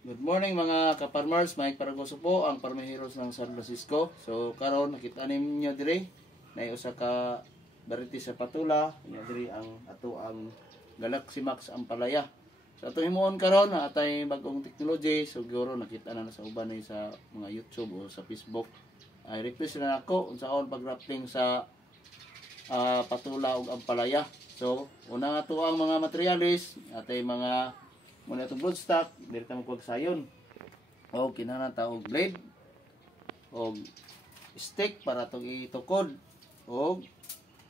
Good morning mga ka-farmers, Mike Paragoso po, ang Farming Heroes ng San Francisco. So karon nakita ninyo dire na usa ka variety sa patula, nya dire ang ato ang Galaxy Max Ampalaya. So ato himuon karon na atay bagong technology, so siguro nakita na sa uban ni sa mga YouTube o sa Facebook. Ay request na ako unsaon pag-wrapping sa patula ug ampalaya. So una nga to ang mga materialis, atay mga muna itong broodstock, dito mo sayon. O kinahanglan ta og blade, o stick para itong itukod, o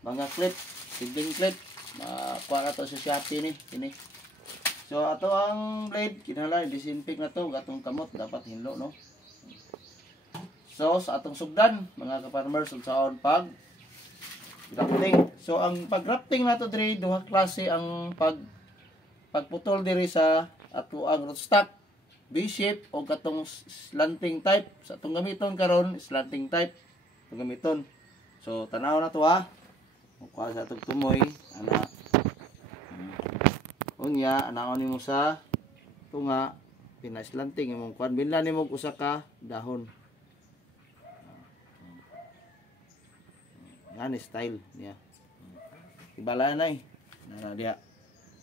mga clip, sigling clip. Makuha na ito sa Shopee ni. Ini. So ato ang blade, kinahanglan disinfect na to, gatong kamot, dapat hinlo, no? So sa atong sugdan, mga ka-farmers, unsaon pag grafting. So ang pag-grafting nato diri duha klase ang pagputol diri sa ato ang rootstock, V-shape o katong slanting type. Sa atong gamiton karon slanting type itong gamiton. So tanaw na to ha. Kuha sa atong tumoy ana. Unya anaon nimo sa tunga pina-slanting imong kuan binlan nimo usa ka dahon. Yan style niya. Ibala na na diha.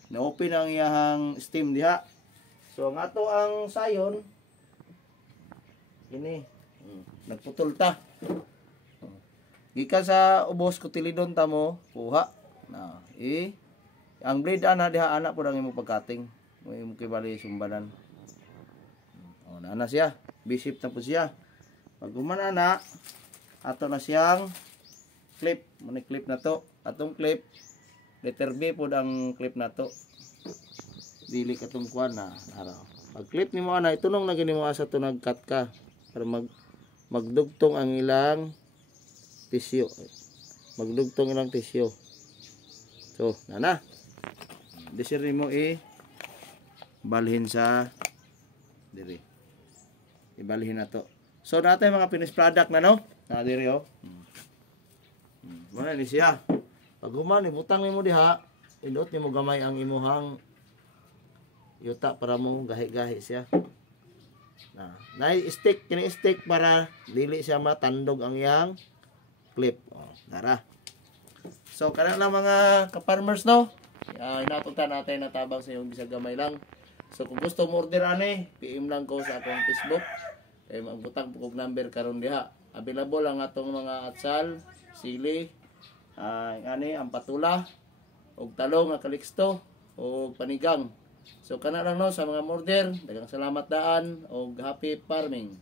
Na-open ang iyahang steam diha. So nga to ang sayon ini nagputol ta. Gikan sa ubos kutilidon ta mo kuha na ang blade ana diha ana pud ang imong pagkating. Mo imong kibali sumbanan. O na siya. Bisip na po siya. Pag humana na ato na siyang clip. Muna clip na to. Atong clip letter B po ang clip na to. Dili katong kuan na araw. Pag clip nimo ana itunong na gini mo asa to nagcut ka para magdugtong ang ilang tissue. Magdugtong ilang tissue. So, nana. Desir nimo balhin sa diri. Ibalhin na to. So natay mga finished product na no. Na diri oh. Mana ni siya. Pag human ibutang nimo diha, indot nimo gamay ang imuhang yuta para mo gahi-gahi siya. Stick, kini stick para dili siya matandog ang iyang clip. Dara. So kana lang mga ka-farmers no. Inapunta natin na tabang sa iyong bisag gamay lang. So kung gusto mo order ani, PM lang ko sa akong Facebook. Magbutang po kog number karon diha. Available ang atong mga atsal, sili, ang patula, og talong nga kaliksto, og panigang. So kana lang no sa mga order, daghang salamat daan og happy farming.